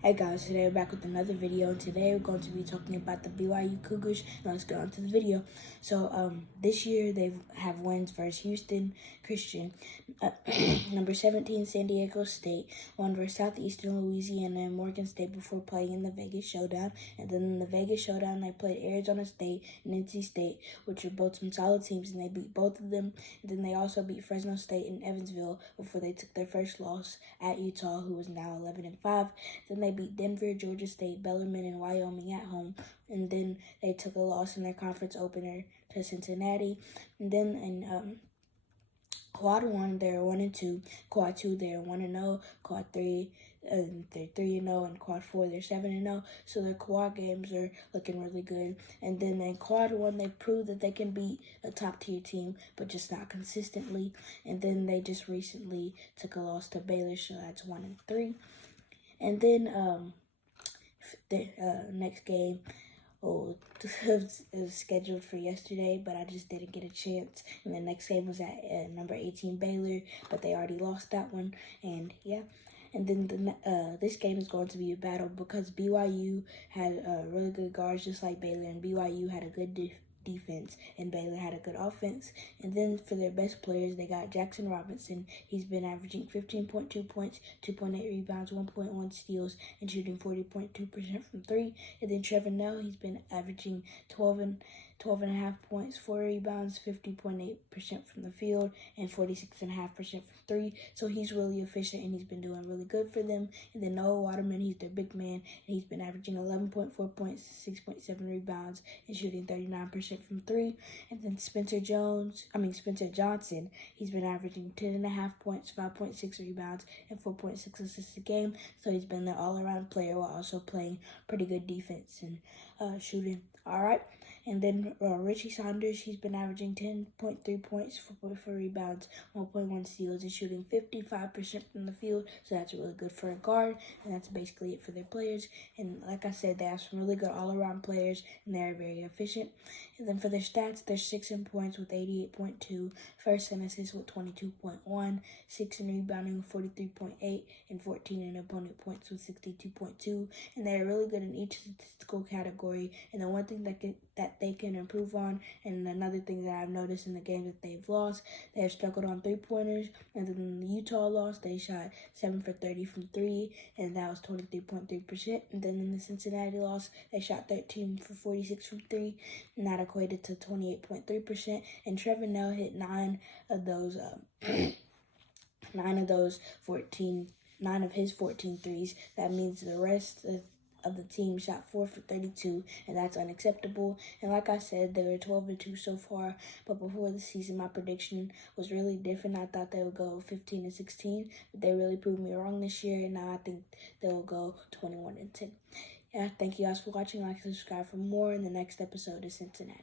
Hey guys, today we're back with another video, and today we're going to be talking about the BYU Cougars. Now let's get on to the video. So this year they have wins versus Houston Christian, number 17 San Diego State, won versus Southeastern Louisiana and Morgan State before playing in the Vegas Showdown. And then in the Vegas Showdown they played Arizona State and NC State, which are both some solid teams, and they beat both of them. And then they also beat Fresno State and Evansville before they took their first loss at Utah, who is now 11-5. Then they beat Denver, Georgia State, Bellarmine, and Wyoming at home. And then they took a loss in their conference opener to Cincinnati. And then in Quad 1, they're 1-2. Quad 2, they're 1-0. Quad 3, they're 3-0. And Quad 4, they're 7-0. So their quad games are looking really good. And then in Quad 1, they proved that they can beat a top-tier team, but just not consistently. And then they just recently took a loss to Baylor, so that's 1-3. And then the next game was scheduled for yesterday, but I just didn't get a chance. And the next game was at number 18 Baylor, but they already lost that one. And yeah. And then this game is going to be a battle because BYU had really good guards just like Baylor, and BYU had a good defense, and Baylor had a good offense. And then for their best players, they got Jackson Robinson. He's been averaging 15.2 points, 2.8 rebounds, 1.1 steals, and shooting 40.2% from three. And then Trevor Nell, he's been averaging 12.5 points, 4 rebounds, 50.8% from the field, and 46.5% from three. So he's really efficient, and he's been doing really good for them. And then Noah Waterman, he's their big man, and he's been averaging 11.4 points, 6.7 rebounds, and shooting 39% from three. And then Spencer Johnson, he's been averaging 10.5 points, 5.6 rebounds, and 4.6 assists a game. So he's been the all-around player while also playing pretty good defense and shooting all right. And then Richie Saunders, he's been averaging 10.3 points, 4.4 rebounds, 1.1 steals, and shooting 55% from the field. So that's really good for a guard, and that's basically it for their players. And like I said, they have some really good all-around players, and they're very efficient. And then for their stats, they're 6 in points with 88.2, first in assists with 22.1, 6 in rebounding with 43.8, and 14 in opponent points with 62.2. And they're really good in each statistical category. And the one thing that they can improve on, and another thing that I've noticed in the games that they've lost, they have struggled on three-pointers. And then in the Utah loss, they shot 7 for 30 from three, and that was 23.3%. And then in the Cincinnati loss, they shot 13 for 46 from three, and that equated to 28.3%. And Trevor Nell hit 9 of his 14 threes. That means the rest of the team shot 4 for 32, and that's unacceptable. And like I said, they were 12-2 so far, but before the season, my prediction was really different. I thought they would go 15-16, but they really proved me wrong this year, and now I think they'll go 21-10. Yeah, thank you guys for watching. Like and subscribe for more, and the next episode is Cincinnati.